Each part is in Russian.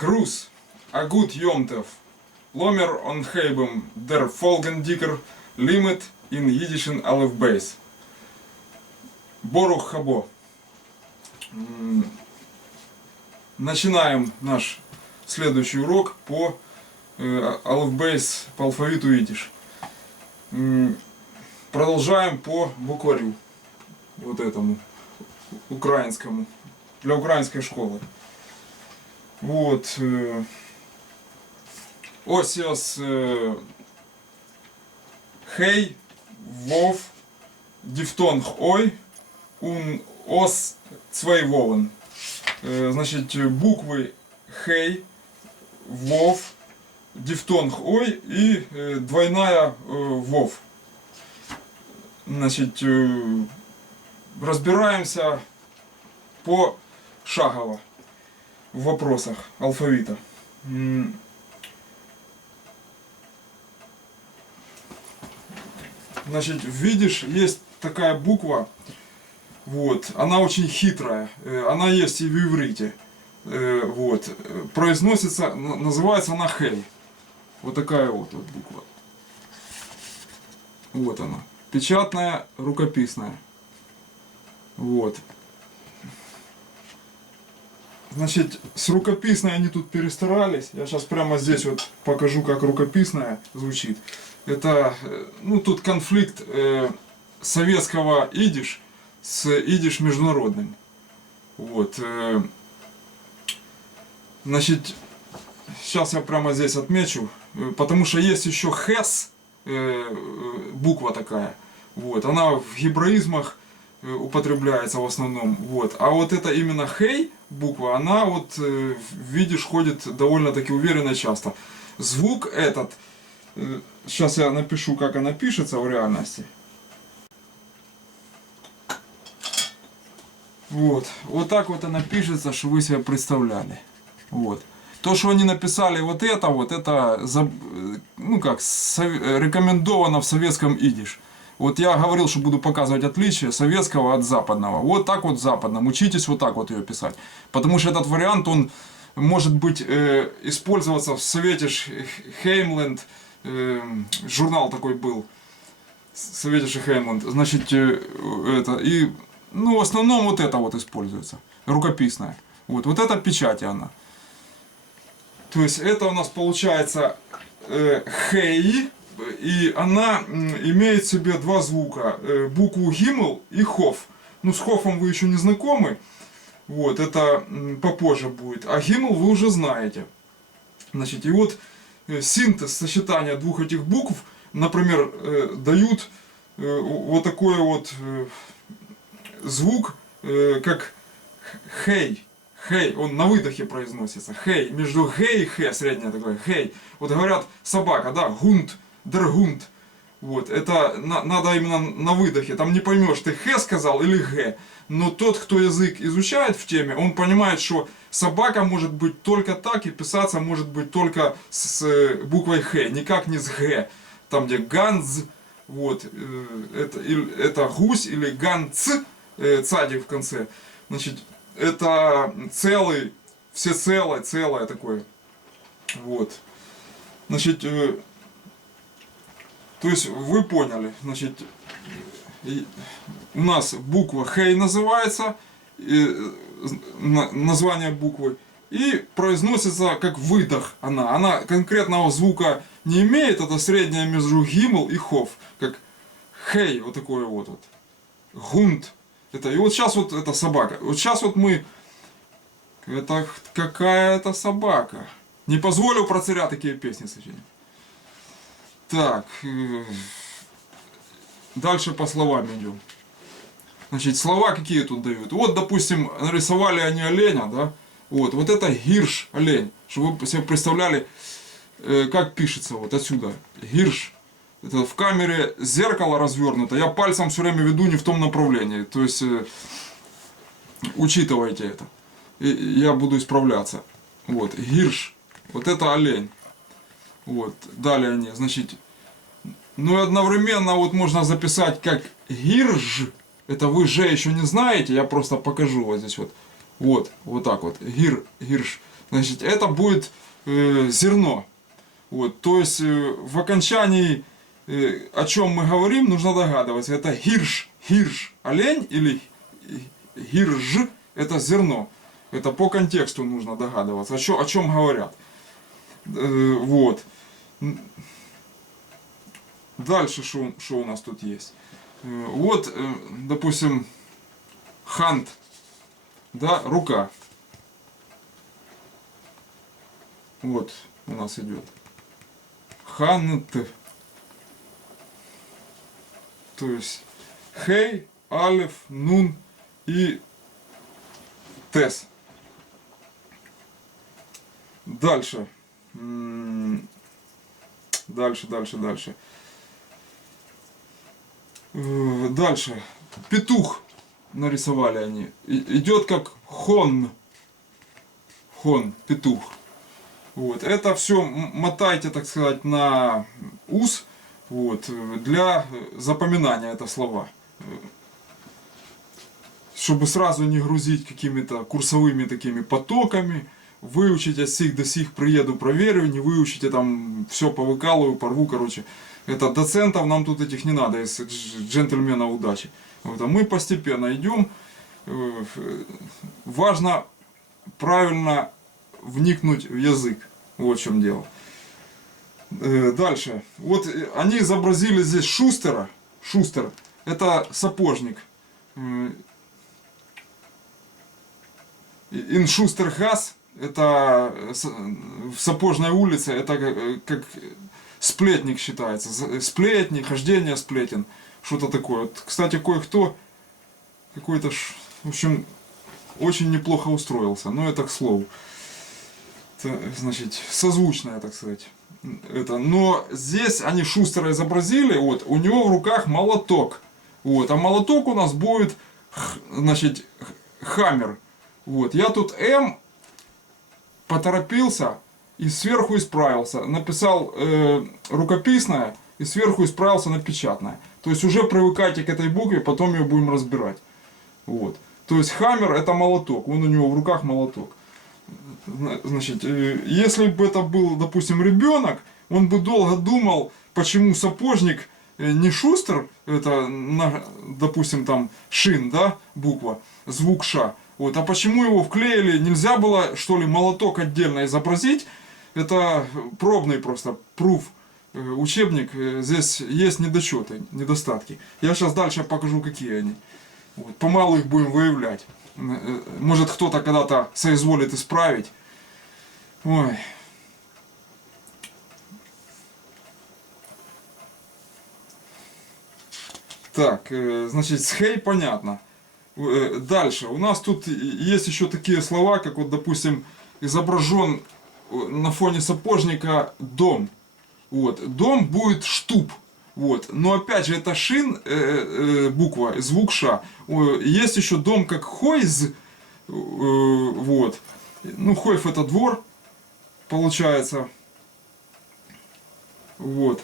Gruß, a gut Jomtev, Lomer on Heibem, der Folgendicker, Limit in jiddischen Alefbeis. Борух Хабо. Начинаем наш следующий урок по Алефбейс, по алфавиту идиш. Продолжаем по букварю, вот этому, украинскому, для украинской школы. Вот. Осиос хей, вов, дифтонг ой, ун ос цвейвовен. Значит, буквы хей, вов, дифтонг ой и двойная вов. Значит, разбираемся пошагово в вопросах алфавита. Значит, видишь, есть такая буква, вот, она очень хитрая, она есть и в иврите, вот, произносится, называется она хей, вот такая вот буква, вот она, печатная, рукописная, вот. Значит, с рукописной они тут перестарались. Я сейчас прямо здесь вот покажу, как рукописная звучит. Это, ну, тут конфликт советского идиш с идиш международным. Вот. Значит, сейчас я прямо здесь отмечу, потому что есть еще хес, буква такая. Вот. Она в гебраизмах употребляется в основном. Вот. А вот это именно хей буква, она вот, видишь, ходит довольно-таки уверенно часто. Звук этот, сейчас я напишу, как она пишется в реальности. Вот. Вот так вот она пишется, что вы себе представляли. Вот. То, что они написали вот, это ну как, рекомендовано в советском идиш. Вот я говорил, что буду показывать отличие советского от западного. Вот так вот в западном. Учитесь вот так вот ее писать. Потому что этот вариант, он может быть использоваться в совете Хеймленд. Журнал такой был. Совете Хеймленд. Значит, это. И, ну, в основном вот это вот используется. Рукописная. Вот это печать она. То есть это у нас получается хей. И она имеет в себе два звука, букву гимл и хоф. Ну, с хофом вы еще не знакомы, вот, это попозже будет, а гимл вы уже знаете. Значит, и вот синтез, сочетания двух этих букв, например, дают вот такой вот звук, как хей. Хей, он на выдохе произносится, хей, между хей и хе, среднее такое, хей. Вот говорят собака, да, гунд. Дергунд. Вот. Это надо именно на выдохе. Там не поймешь, ты хе сказал или ге. Но тот, кто язык изучает в теме, он понимает, что собака может быть только так и писаться может быть только с буквой хе, никак не с ге. Там где ганз, вот, это гусь или ганц, цадик в конце. Значит, это целый, целое такое. Вот. Значит, то есть вы поняли, значит, у нас буква хей называется, название буквы, и произносится как выдох она. Она конкретного звука не имеет, это среднее между гимл и хоф, как хей, вот такое вот. Гунд. Это, и вот сейчас вот это собака. Вот сейчас вот мы, это какая-то собака. Не позволю про царя такие песни сочинять. Так, дальше по словам идем. Значит, слова какие тут дают? Вот, допустим, нарисовали они оленя, да? Вот это гирш, олень. Чтобы вы себе представляли, как пишется вот отсюда. Гирш. Это в камере зеркало развернуто. Я пальцем все время веду не в том направлении. То есть, учитывайте это. И я буду исправляться. Вот, гирш. Вот это олень. Вот, далее они, значит, ну и одновременно вот можно записать как гирж, это вы же еще не знаете, я просто покажу вот здесь вот, вот так вот, гирш, Значит, это будет зерно. Вот, то есть в окончании, о чем мы говорим, нужно догадываться. Это хирш, олень, или хирж, это зерно. Это по контексту нужно догадываться, о чем говорят. Вот. Дальше что у нас тут есть? Вот, допустим, хант, да, рука. Вот у нас идет. Хант. То есть хей, алеф, нун и тес. Дальше. Дальше. Дальше. Петух нарисовали они. Идет как хон. Хон, петух. Вот. Это все мотайте, так сказать, на ус. Вот. Для запоминания это слова. Чтобы сразу не грузить какими-то курсовыми такими потоками. Выучить от сих до сих приеду, проверю, не выучите, там все повыкалываю, порву, короче. Это доцентов нам тут этих не надо, из джентльмена удачи. Вот, а мы постепенно идем. Важно правильно вникнуть в язык. Вот в чем дело. Дальше. Вот они изобразили здесь Шустера. Шустер. Это сапожник. Ин Шустергас. Это в Сапожной улице, это как сплетник считается. Сплетни, хождение сплетен. Что-то такое. Вот, кстати, кое-кто какой-то, в общем, очень неплохо устроился. Но это к слову. Это, значит, созвучное, так сказать. Это. Но здесь они Шустера изобразили, вот, у него в руках молоток. Вот, а молоток у нас будет, значит, хаммер. Вот, я тут М поторопился и сверху исправился. Написал рукописное и сверху исправился на печатное. То есть уже привыкайте к этой букве, потом ее будем разбирать. Вот. То есть хаммер это молоток. Он у него в руках молоток. Значит, если бы это был, допустим, ребенок, он бы долго думал, почему сапожник не Шустер, это, допустим, там шин, да, буква, звук ша. Вот, а почему его вклеили? Нельзя было, что ли, молоток отдельно изобразить? Это пробный просто пруф учебник. Здесь есть недочеты, недостатки. Я сейчас дальше покажу, какие они. Вот, помалу их будем выявлять. Может, кто-то когда-то соизволит исправить. Ой. Так, значит, с хей понятно. Дальше. У нас тут есть еще такие слова, как вот, допустим, изображен на фоне сапожника дом. Вот. Дом будет штуб. Вот. Но опять же, это шин, буква, звук ша. Есть еще дом как хойз. Вот. Ну, хойф это двор, получается. Вот.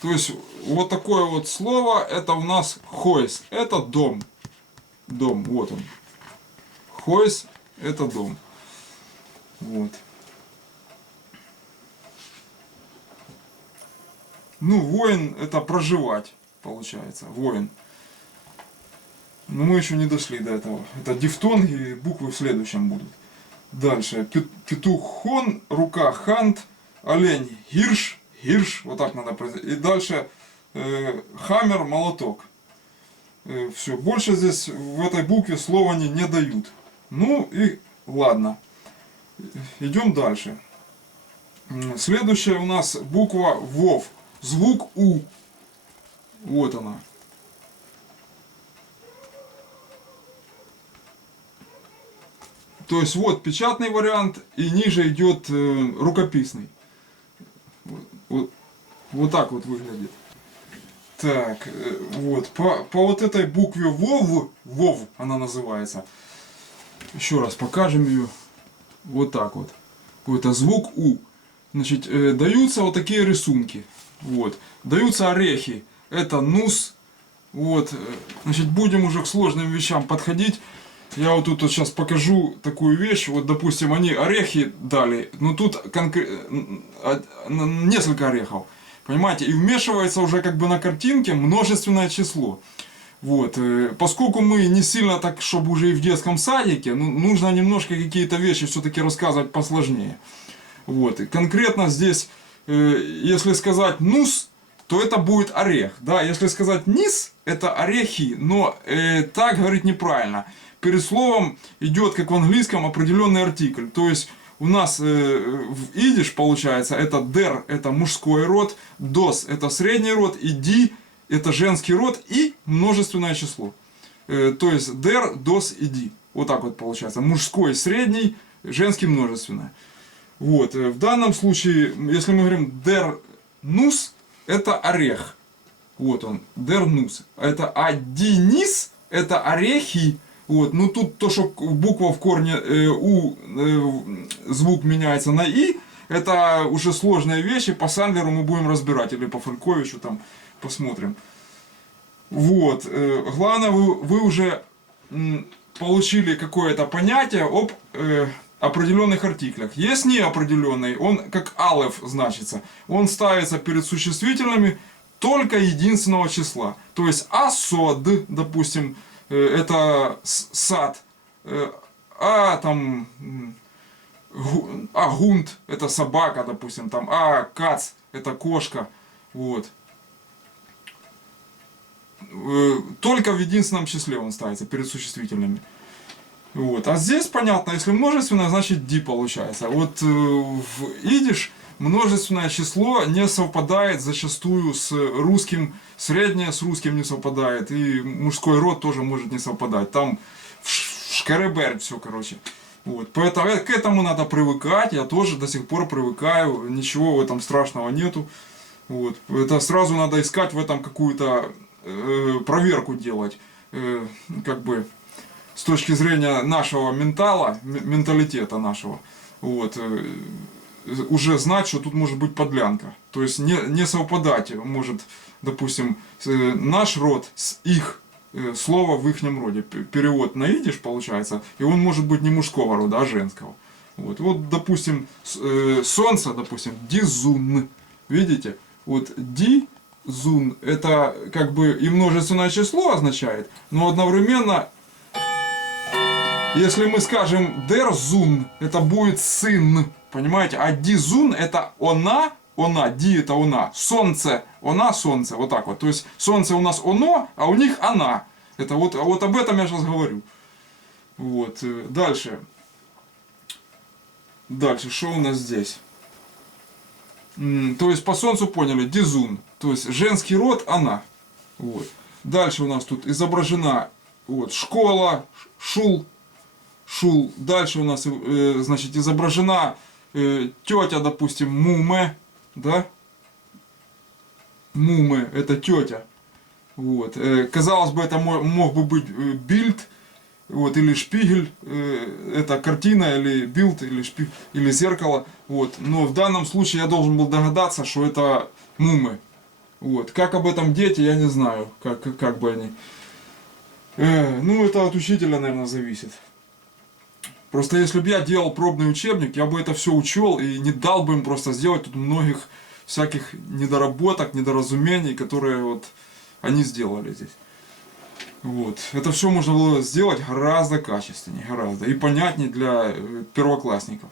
То есть, вот такое вот слово, это у нас хойс. Это дом. Дом, вот он. Хойс, это дом. Вот. Ну, воин, это проживать, получается. Воин. Но мы еще не дошли до этого. Это дифтонги, буквы в следующем будут. Дальше. Петух хон, рука хант, олень гирш. Гирш, вот так надо произнести. И дальше хаммер, молоток. Все, больше здесь в этой букве слова они не дают. Ну и ладно. Идем дальше. Следующая у нас буква ВОВ. Звук У. Вот она. То есть вот печатный вариант и ниже идет рукописный. Вот так вот выглядит. Так, вот, по вот этой букве ВОВ она называется. Еще раз покажем ее. Вот так вот. Это звук У. Значит, даются вот такие рисунки. Вот. Даются орехи. Это нус. Вот. Значит, будем уже к сложным вещам подходить. Я вот тут вот сейчас покажу такую вещь. Вот, допустим, они орехи дали, но тут несколько орехов. Понимаете? И вмешивается уже как бы на картинке множественное число. Вот. Поскольку мы не сильно так, чтобы уже и в детском садике, ну, нужно немножко какие-то вещи все-таки рассказывать посложнее. Вот. И конкретно здесь, если сказать нус, то это будет орех. Да? Если сказать низ, это орехи, но так говорить неправильно. Перед словом идет, как в английском, определенный артикль. То есть у нас в идиш получается это der, это мужской род, dos это средний род, и di это женский род и множественное число. То есть der, dos и di. Вот так вот получается. Мужской средний, женский множественное. Вот. В данном случае, если мы говорим der nus, это орех. Вот он, der nus. Это а di nis, это орехи. Вот. Ну тут то, что буква в корне у звук меняется на и, это уже сложные вещи. По Сандлеру мы будем разбирать, или по Фальковичу там посмотрим. Вот. Главное, вы уже получили какое-то понятие об определенных артиклях. Есть неопределенный, он как алеф значится. Он ставится перед существительными только единственного числа. То есть асод, допустим, это сад, там гунд это собака, допустим, там кац это кошка. Вот. Только в единственном числе он ставится перед существительными. Вот. А здесь понятно, если множественное, значит ди получается. Вот в идиш множественное число не совпадает зачастую с русским, среднее с русским не совпадает, и мужской род тоже может не совпадать. Там шкеребер все, короче. Вот. Поэтому к этому надо привыкать, я тоже до сих пор привыкаю, ничего в этом страшного нету. Вот. Это сразу надо искать в этом какую-то проверку делать, как бы с точки зрения нашего менталитета нашего. Вот. Уже знать, что тут может быть подлянка. То есть не совпадать может, допустим, наш род с их слово в их роде. Перевод на идиш получается, и он может быть не мужского рода, а женского. Вот допустим, солнце, допустим, дизун. Видите? Вот дизун это как бы и множественное число означает, но одновременно, если мы скажем дерзун, это будет сын. Понимаете? А дизун это она, ди это она, солнце, она, солнце, вот так вот. То есть солнце у нас оно, а у них она. Это вот об этом я сейчас говорю. Вот. Дальше. Дальше, что у нас здесь? То есть по солнцу поняли, дизун. То есть женский род она. Вот. Дальше у нас тут изображена вот, школа, шул. Дальше у нас значит, изображена тетя, допустим, муме, да? Муме, это тетя. Вот. Казалось бы, это мог бы быть бильд, вот, или шпигель, это картина, или билд, или зеркало. Вот. Но в данном случае я должен был догадаться, что это мумы. Вот. Как об этом дети, я не знаю, как бы они. Ну, это от учителя, наверное, зависит. Просто если бы я делал пробный учебник, я бы это все учел и не дал бы им просто сделать тут многих всяких недоработок, недоразумений, которые вот они сделали здесь. Вот. Это все можно было сделать гораздо качественнее, гораздо. И понятнее для первоклассников.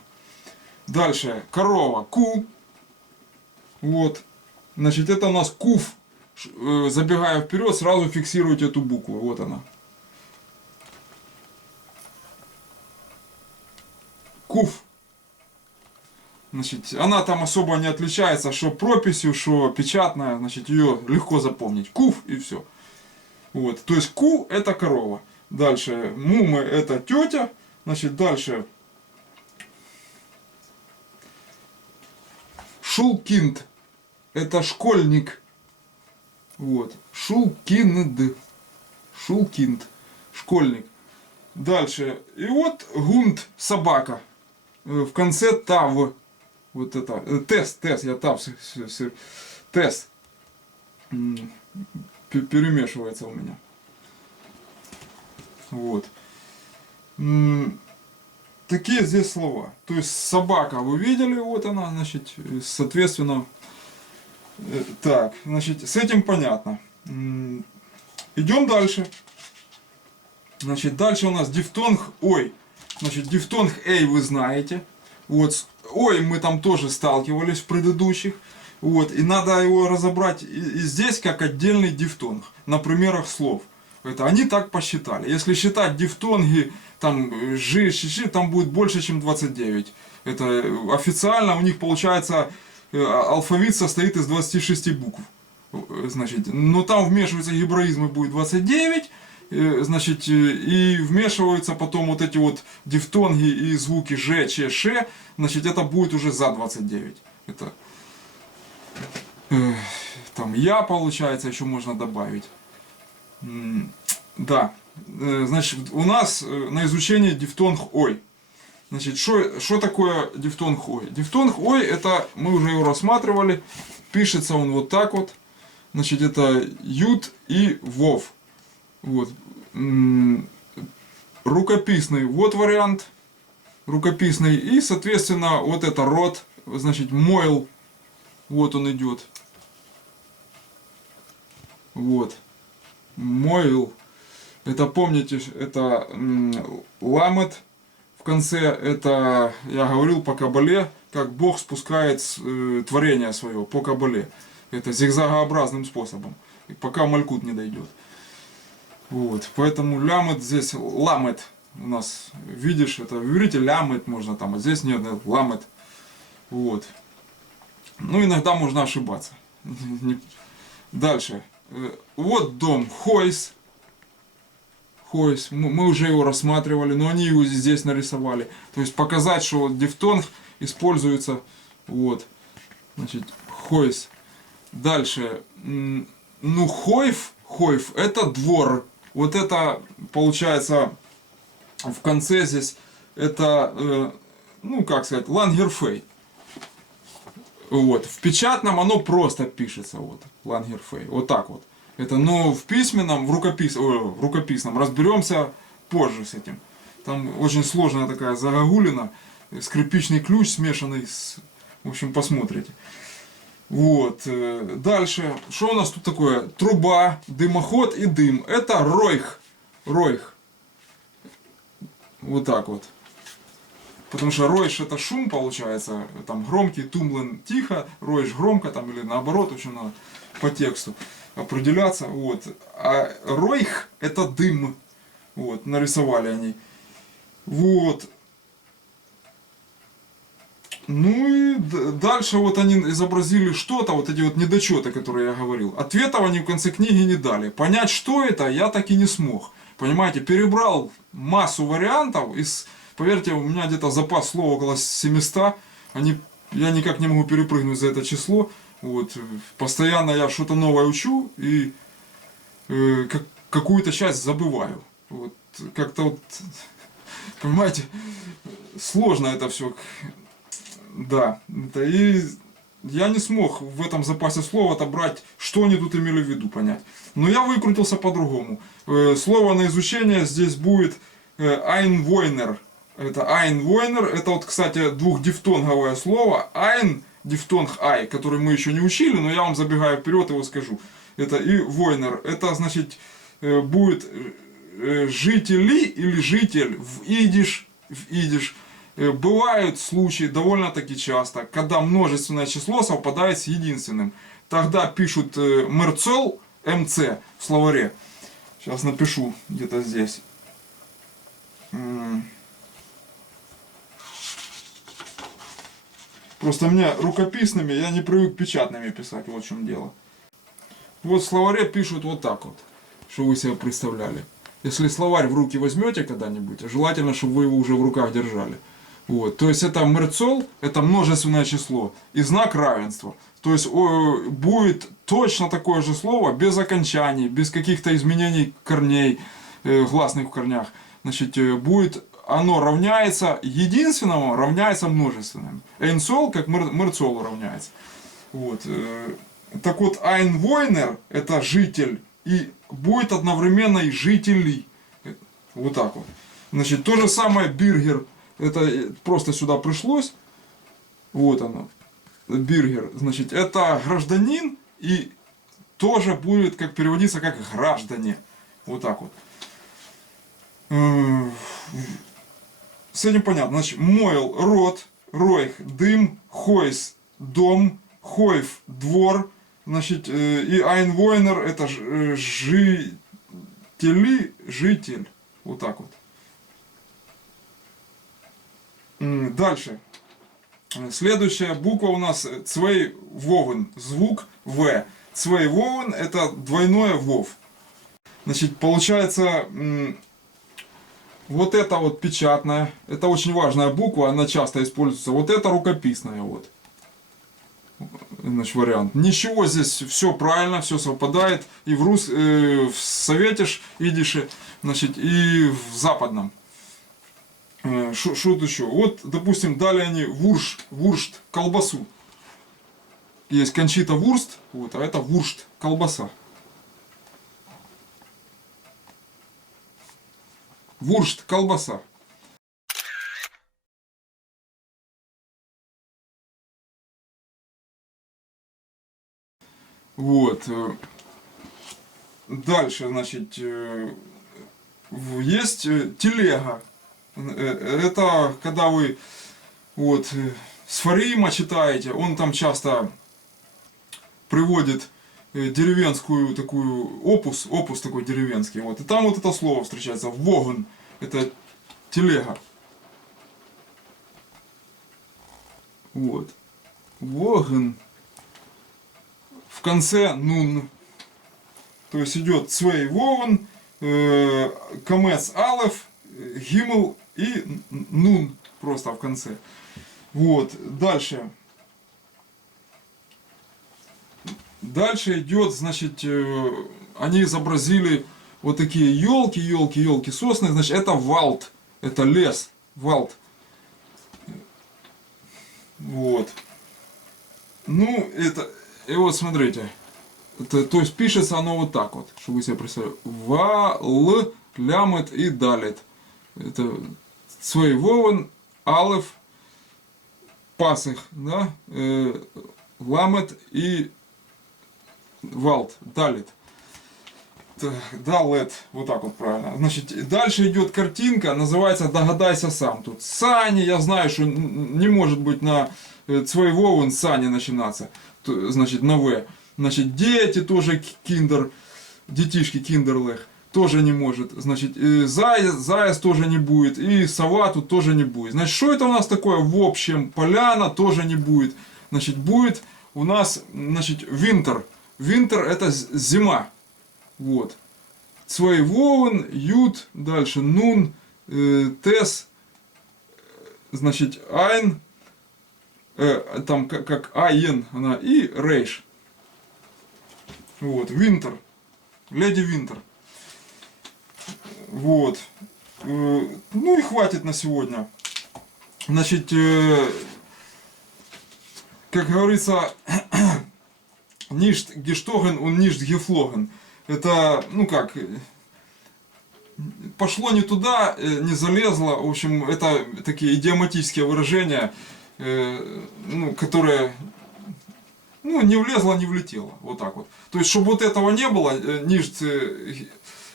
Дальше. Корова. Ку. Вот. Значит, это у нас куф. Забегая вперед, сразу фиксируйте эту букву. Вот она. Куф. Значит, она там особо не отличается, что прописью, что печатная. Значит, ее легко запомнить. Куф и все. Вот. То есть ку это корова. Дальше мумы это тетя. Значит, дальше шулкинд это школьник. Вот. Шулкинд. Школьник. Дальше. И вот гунд собака. В конце тав. Вот это. Тест. Я тав. Тест. Перемешивается у меня. Вот. Такие здесь слова. То есть собака вы видели, вот она, значит, соответственно, так, значит, с этим понятно. Идем дальше. Значит, дальше у нас дифтонг ой. Значит, дифтонг эй вы знаете. Вот, с ой мы там тоже сталкивались в предыдущих. Вот, и надо его разобрать и здесь как отдельный дифтонг на примерах слов. Это они так посчитали. Если считать дифтонги, там, жи, щи, там будет больше, чем 29. Это официально у них получается алфавит состоит из 26 букв. Значит, но там вмешиваются гебраизмы, будет 29. Значит, и вмешиваются потом вот эти вот дифтонги и звуки ж, ч, ш. Значит, это будет уже за 29. Это там я, получается, еще можно добавить. Да. Значит, у нас на изучение дифтонг ой. Значит, что такое дифтонг ой? Дифтонг ой, это мы уже его рассматривали. Пишется он вот так вот. Значит, это ют и вов. Вот. Рукописный вот вариант. Рукописный. И, соответственно, вот это род. Значит, мойл. Вот он идет. Вот. Мойл. Это, помните, это ламет. В конце это, я говорил по кабале, как Бог спускает творение свое по кабале. Это зигзагообразным способом. Пока малькут не дойдет. Вот. Поэтому лямет здесь, ламет у нас, видишь, это в иврите лямет можно там, а здесь нет, ламет. Вот. Ну, иногда можно ошибаться. Дальше. Вот дом Хойс. Хойс. Мы уже его рассматривали, но они его здесь нарисовали. То есть показать, что дифтонг используется. Вот. Значит, Хойс. Дальше. Ну, Хойф. Хойф. Это двор. Вот это получается в конце здесь. Это, ну, как сказать, лангерфей. Вот. В печатном оно просто пишется. Вот. Лангерфей. Вот так вот. Это, но в письменном, в рукописном разберемся позже с этим. Там очень сложная такая загогулина. Скрипичный ключ смешанный с... В общем, посмотрите. Вот. Дальше. Что у нас тут такое? Труба, дымоход и дым. Это ройх. Ройх. Вот так вот. Потому что ройш это шум получается. Там громкий, тумлен тихо. Ройш громко там или наоборот. Очень надо по тексту определяться. Вот. А ройх это дым. Вот. Нарисовали они. Вот. Ну и дальше вот они изобразили что-то, вот эти вот недочеты, которые я говорил. Ответов они в конце книги не дали. Понять, что это, я так и не смог. Понимаете, перебрал массу вариантов. Поверьте, у меня где-то запас слов около 700. Я никак не могу перепрыгнуть за это число. Вот. Постоянно я что-то новое учу и какую-то часть забываю. Вот. Как-то вот, понимаете, сложно это все. Да, и я не смог в этом запасе слов отобрать, что они тут имели в виду, понять. Но я выкрутился по-другому. Слово на изучение здесь будет Einwohner. Это Einwohner, это вот, кстати, двухдифтонговое слово. Ein, дифтонг I, который мы еще не учили, но я вам забегаю вперед его скажу. Это и Wohner. Это значит будет жители или житель в идиш. Бывают случаи довольно-таки часто, когда множественное число совпадает с единственным. Тогда пишут мерцол, МЦ в словаре. Сейчас напишу где-то здесь. Просто мне рукописными, я не привык печатными писать, вот в чем дело. Вот в словаре пишут вот так вот, что вы себе представляли. Если словарь в руки возьмете когда-нибудь, желательно, чтобы вы его уже в руках держали. Вот. То есть это мерцол, это множественное число и знак равенства. То есть будет точно такое же слово, без окончаний, без каких-то изменений корней, гласных в корнях. Значит, будет оно равняется единственному, равняется множественному. Эйнсол как мерцолу равняется. Вот. Так вот, Einwohner это житель и будет одновременно и жители. Вот так вот. Значит, то же самое биргер. Это просто сюда пришлось. Вот оно. Биргер. Значит, это гражданин и тоже будет как переводиться как граждане. Вот так вот. С этим понятно. Значит, мойл рот, ройх дым, хойс дом, хойф двор. Значит, и айнвойнер это жители, житель. Вот так вот. Дальше. Следующая буква у нас цвейвовен. Звук В. Цвейвовен это двойное вов. Значит, получается, вот это вот печатная. Это очень важная буква, она часто используется. Вот это рукописная вот. Значит, вариант. Ничего здесь, все правильно, все совпадает. И в советиш идише, значит, и в западном. Что тут еще? Вот, допустим, дали они вуршт, колбасу. Есть кончита вурст, вот, а это вуршт, колбаса. Вуршт, колбаса. Вот. Дальше, значит, есть телега. Это когда вы вот Сфарима читаете, он там часто приводит деревенскую такую опус такой деревенский. Вот. И там вот это слово встречается. Вогн. Это телега. Вот. Вогн. В конце нун. То есть идет цвей вогн, камец алеф, гимл и нун просто в конце. Вот. Дальше. Дальше идет, значит, они изобразили вот такие елки, сосны. Значит, это валд, это лес, валд. Вот. Ну, это, и вот смотрите. Это, то есть пишется оно вот так вот, чтобы вы себе представили. Вал, лямет и далит. Это цвейвовен, алеф, пасых, да, ламет и валд, далит. Далет, вот так вот правильно. Значит, дальше идет картинка, называется «Догадайся сам». Тут сани, я знаю, что не может быть на цвейвовен сани начинаться, значит, на В. Значит, дети тоже киндер, детишки киндерлех тоже не может. Значит, заяц тоже не будет, и сова тут тоже не будет. Значит, что это у нас такое в общем? Поляна тоже не будет. Значит, будет у нас, значит, винтер. Винтер это зима. Вот. Цвейвовен, ют, дальше нун, тес, значит, айн, там как айн, она, и рейш. Вот, Винтер. Леди Винтер. Вот. Ну и хватит на сегодня. Значит, как говорится, ништ гештоген, он ништ гефлоген. Это, ну как, пошло не туда, не залезло. В общем, это такие идиоматические выражения, ну, которые... Ну, не влезло, не влетело. Вот так вот. То есть, чтобы вот этого не было, ништ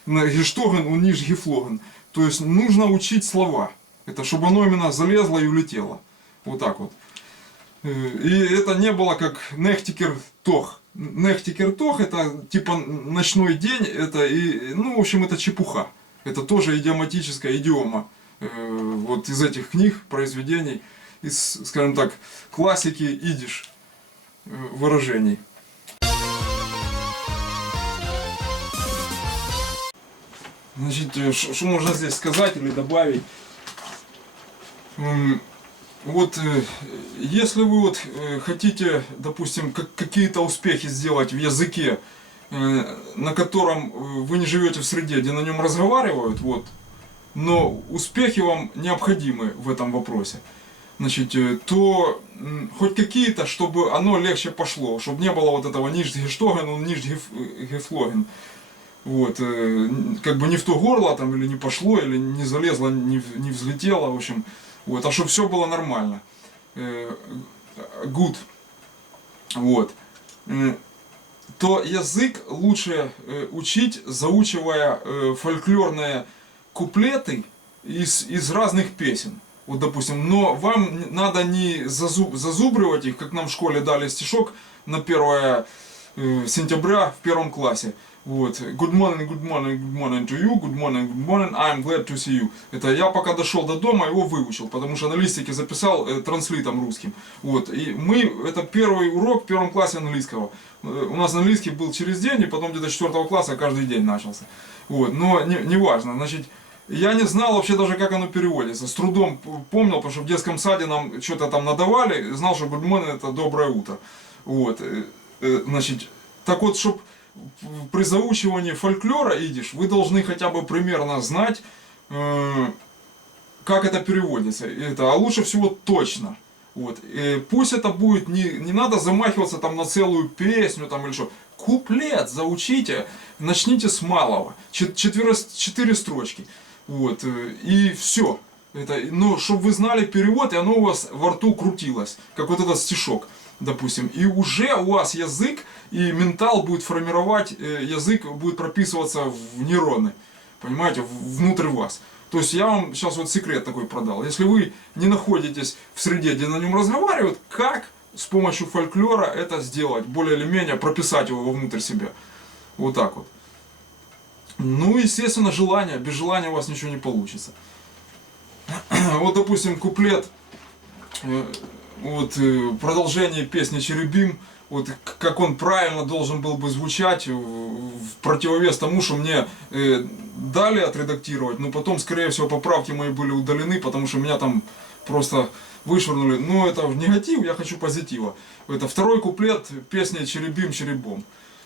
гештоген, он ништ гефлоген. То есть, нужно учить слова. Это, чтобы оно именно залезло и влетело. Вот так вот. И это не было как нехтикер тох. Нехтикер тох это типа ночной день. Это, и, ну, в общем, это чепуха. Это тоже идиоматическая идиома. Вот из этих книг, произведений, из, скажем так, классики идиш выражений. Значит, что можно здесь сказать или добавить? Вот, если вы вот хотите, допустим, какие-то успехи сделать в языке, на котором вы не живете в среде, где на нем разговаривают, вот, но успехи вам необходимы в этом вопросе, значит, то хоть какие-то, чтобы оно легче пошло, чтобы не было вот этого ништ гештоген, ништ гефлоген. Вот, как бы не в то горло там, или не пошло, или не залезло, не взлетело, в общем, вот, а чтобы все было нормально. Good. Вот. То язык лучше учить, заучивая фольклорные куплеты из разных песен. Вот, допустим, но вам надо не зазубривать их, как нам в школе дали стишок на 1 сентября в 1 классе. Вот. Good morning, good morning, good morning to you, good morning, I'm glad to see you. Это я пока дошел до дома, его выучил, потому что на листике записал транслитом русским. Вот. И это 1 урок в 1 классе английского. У нас английский был через день, и потом где-то 4 класса каждый день начался. Вот. Но не важно. Значит, я не знал вообще даже, как оно переводится. С трудом помнил, потому что в детском саде нам что-то там надавали. Знал, что good morning это доброе утро. Вот. Значит, так вот, чтобы при заучивании фольклора идиш, вы должны хотя бы примерно знать, как это переводится. А лучше всего точно. Вот. Пусть это будет, не надо замахиваться там на целую песню там, или что. Куплет заучите, начните с малого. 4 строчки. Вот. И все. Но чтобы вы знали перевод, и оно у вас во рту крутилось. Как вот этот стишок, допустим. И уже у вас язык и ментал будет формировать, язык будет прописываться в нейроны. Понимаете, внутрь вас. То есть я вам сейчас вот секрет такой продал. Если вы не находитесь в среде, где на нем разговаривают, как с помощью фольклора это сделать? Более или менее прописать его вовнутрь себя. Вот так вот. Ну, естественно, желание. Без желания у вас ничего не получится. Вот, допустим, куплет, вот продолжение песни «Черебим», вот как он правильно должен был бы звучать, в противовес тому, что мне дали отредактировать, но потом, скорее всего, поправки мои были удалены, потому что меня там просто вышвырнули. Но это в негатив, я хочу позитива. Это 2 куплет песни «Черебим, черебом».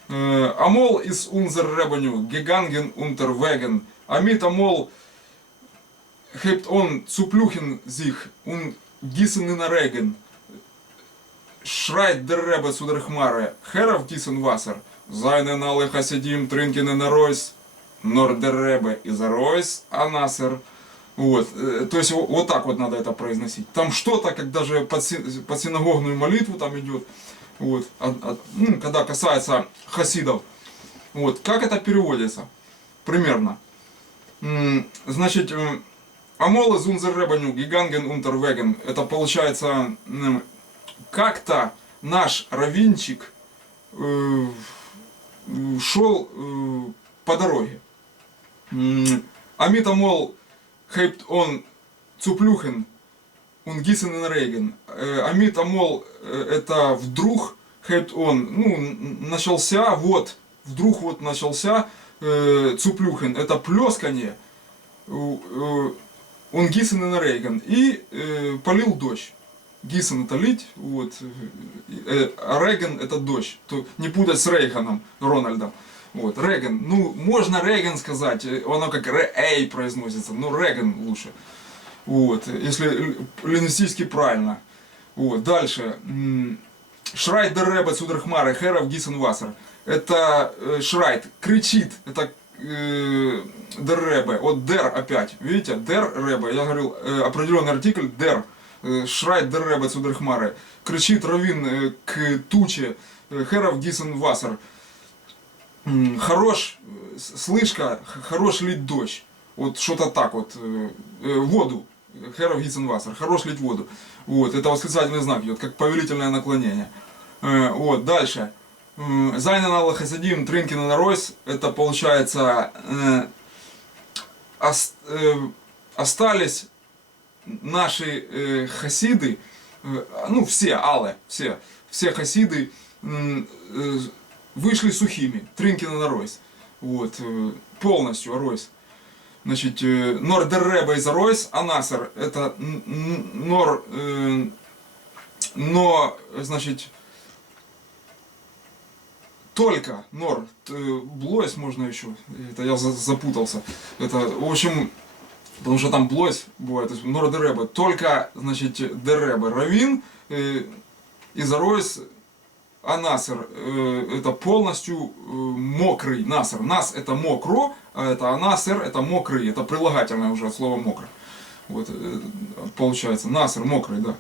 Амол из unser Revenue, gegangen unterwegen, amit amol hebt on zupluchen sich und gießen in Regen. Schreit der Rebbe zu der Chmare, herauf gießen Wasser, seinen alle Hasidim trinken in Reus, nor der Rebbe из Reus анасер. Вот, то есть вот так вот надо это произносить. Там что-то, как даже под синагогную молитву там идет. Вот, когда касается хасидов. Вот, как это переводится? Примерно. Значит, Амол из unser Revenue, gegangen unterwegen. Это получается, как-то наш раввинчик шел по дороге. Амит Амол hebt он цуплюхен und gießen in Regen. Амит Амол это вдруг, hebt он, начался, вот, вдруг вот начался, цуплюхен, это плескание, он гисен in Regen, и полил дождь. Гисен это лить, вот, а Реген это дождь. Не путать с Рейганом, Рональдом. Вот, Реген, можно Реген сказать, оно как Эй произносится, но Реген лучше. Вот, если лингвистически правильно. Вот, дальше. Шрайт дер Ребе цудерхмаре херов гисен вассер. Это Шрайт, кричит, это дер Ребе, вот дер опять, видите, дер Ребе, я говорил, определенный артикль, дер. Шрайт дер Ребе цудерхмаре. Кричит раввин к туче, херов гисен вассер. Хорош, слышка, хорош лить дождь. Вот что-то так вот. Воду. Херов гисен вассер. Хорош лить воду. Вот, это восклицательный знак идет, как повелительное наклонение. Вот, дальше. Зайнен алла хасидим тринкин на ройс. Это получается остались наши хасиды, все аллы, все хасиды вышли сухими, тринкина на ройс. Вот, полностью ройс. Значит, нор дер Ребе из Ройс, анасер, это нор, но, значит, только нор, блойс можно еще, это я запутался, это, в общем, потому что там блойс бывает, то есть нор дер Ребе, только, значит, дер Ребе, раввин из Ройс, а насер это полностью мокрый. Насер. Нас это мокро, а это анасер это мокрый. Это прилагательное уже от слова мокро. Вот, получается, насер, мокрый, да.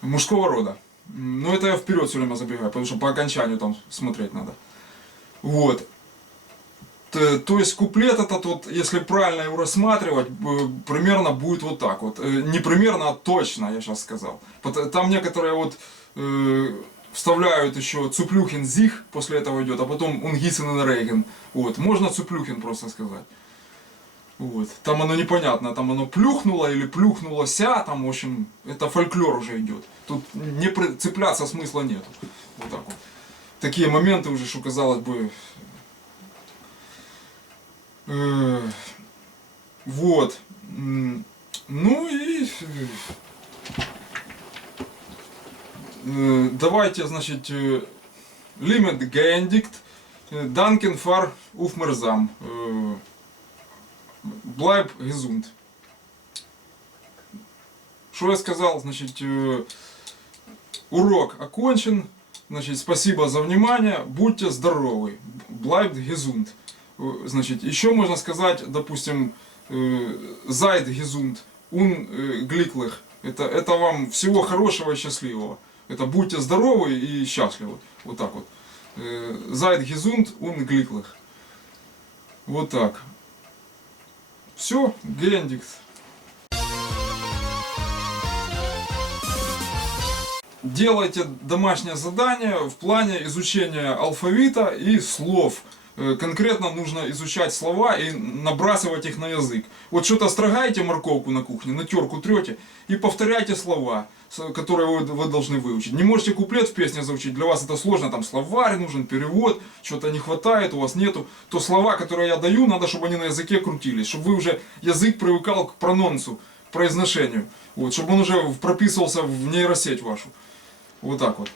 Мужского рода. Но это я вперед все время забегаю, потому что по окончанию там смотреть надо. Вот. То есть куплет этот, вот, если правильно его рассматривать, примерно будет вот так вот. Не примерно, а точно, я сейчас сказал. Там некоторые вот вставляют еще Цуплюхин Зих, после этого идет, а потом Унгисен и Рейген. Вот. Можно Цуплюхин просто сказать. Вот. Там оно непонятно, там оно плюхнуло или плюхнулося, там, в общем, это фольклор уже идет. Тут не цепляться смысла нету. Вот так вот. Такие моменты уже, что казалось бы. Вот. Ну и давайте, значит, Limit Geendigt, Danken for Aufmerksam. Bleib gesund. Что я сказал? Значит, урок окончен. Значит, спасибо за внимание. Будьте здоровы. Bleib gesund. Значит, еще можно сказать, допустим, Seid gesund, unglücklich. Это вам всего хорошего и счастливого. Это будьте здоровы и счастливы. Вот так вот. Seid gesund, unglücklich. Вот так. Все, Гендикт. Делайте домашнее задание в плане изучения алфавита и слов. Конкретно нужно изучать слова и набрасывать их на язык. Вот что-то строгаете морковку на кухне, на терку трете и повторяйте слова, которые вы должны выучить. Не можете куплет в песне заучить, для вас это сложно, там словарь нужен, перевод, что-то не хватает, у вас нету. То слова, которые я даю, надо, чтобы они на языке крутились, чтобы вы уже язык привыкал к прононсу, к произношению, вот, чтобы он уже прописывался в нейросеть вашу. Вот так вот.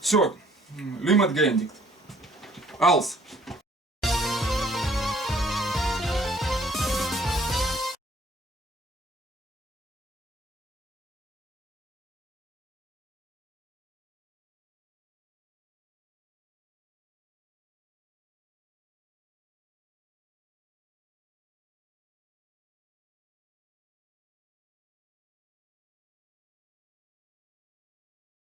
Все. Limit Geendigt. Als.